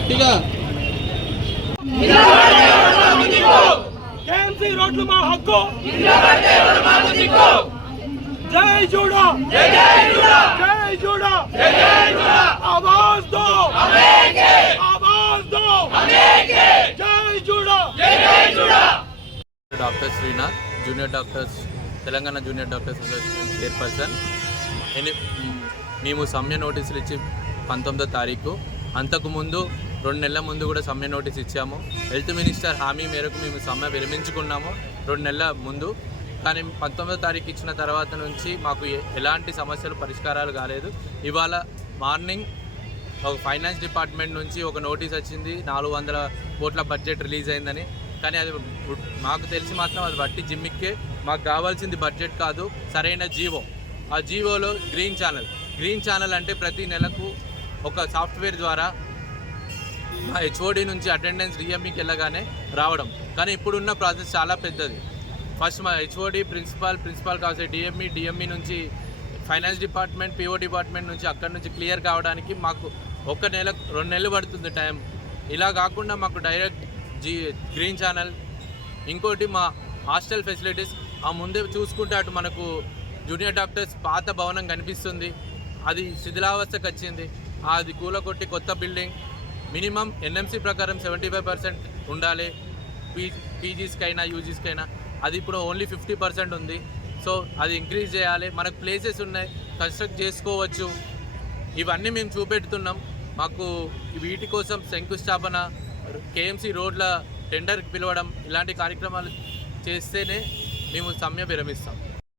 గట్టిగా కేఎంసీ రోడ్లు మా హక్కు, జై జూడా, జై జూడా, జై జూడా, జై జూడా, आवाज दो, आवाज दो, जय जूड़ा, जय जूड़ा। Doctor Srinath, junior doctors Telangana junior doctors association chairperson. మేము సమ్మె నోటీసులు ఇచ్చి 19వ తారీఖు, అంతకుముందు 2 నెలల ముందు కూడా సమ్మె నోటీస్ ఇచ్చాము. హెల్త్ మినిస్టర్ హామీ మేరకు మేము సమ్మె విరమించుకున్నాము 2 నెలల ముందు. కానీ 19వ తారీఖు ఇచ్చిన తర్వాత నుంచి మాకు ఎలాంటి సమస్యలు పరిష్కారాలు కాలేదు. ఇవాళ మార్నింగ్ ఒక ఫైనాన్స్ డిపార్ట్మెంట్ నుంచి ఒక నోటీస్ వచ్చింది, 400 కోట్ల బడ్జెట్ రిలీజ్ అయిందని. కానీ అది మాకు తెలిసి మాత్రం అది బట్టి జిమ్మిక్కే. మాకు కావాల్సింది బడ్జెట్ కాదు, సరైన జీవో. ఆ జీవోలో గ్రీన్ ఛానల్ అంటే ప్రతి నెలకు ఒక సాఫ్ట్వేర్ ద్వారా మా హెచ్ఓడి నుంచి అటెండెన్స్ డిఎంఈకి వెళ్ళగానే రావడం. కానీ ఇప్పుడున్న ప్రాసెస్ చాలా పెద్దది. ఫస్ట్ మా హెచ్ఓడి ప్రిన్సిపాల్ కావాల్సి డిఎంఈ నుంచి ఫైనాన్స్ డిపార్ట్మెంట్, పిఓ డిపార్ట్మెంట్ నుంచి అక్కడి నుంచి క్లియర్ కావడానికి మాకు 1 నెల 2 నెలలు పడుతుంది టైం. ఇలా కాకుండా మాకు డైరెక్ట్ గ్రీన్ ఛానల్, ఇంకోటి మా హాస్టల్ ఫెసిలిటీస్ ఆ ముందే చూసుకుంటే అటు మనకు జూనియర్ డాక్టర్స్ పాత భవనం కనిపిస్తుంది, అది శిథిలావస్థకు వచ్చింది. అది కూలగొట్టి కొత్త బిల్డింగ్ మినిమం ఎన్ఎంసీ ప్రకారం 75% ఉండాలి. పీజీస్కైనా యూజీస్కైనా అది ఇప్పుడు ఓన్లీ 50% ఉంది. సో అది ఇంక్రీజ్ చేయాలి. మనకు ప్లేసెస్ ఉన్నాయి, కన్స్ట్రక్ట్ చేసుకోవచ్చు. ఇవన్నీ మేము చూపెడుతున్నాం. మాకు వీటి కోసం శంకుస్థాపన, కేఎంసీ రోడ్ల టెండర్కి పిలవడం, ఇలాంటి కార్యక్రమాలు చేస్తేనే మేము సమ్మె విరమిస్తాం.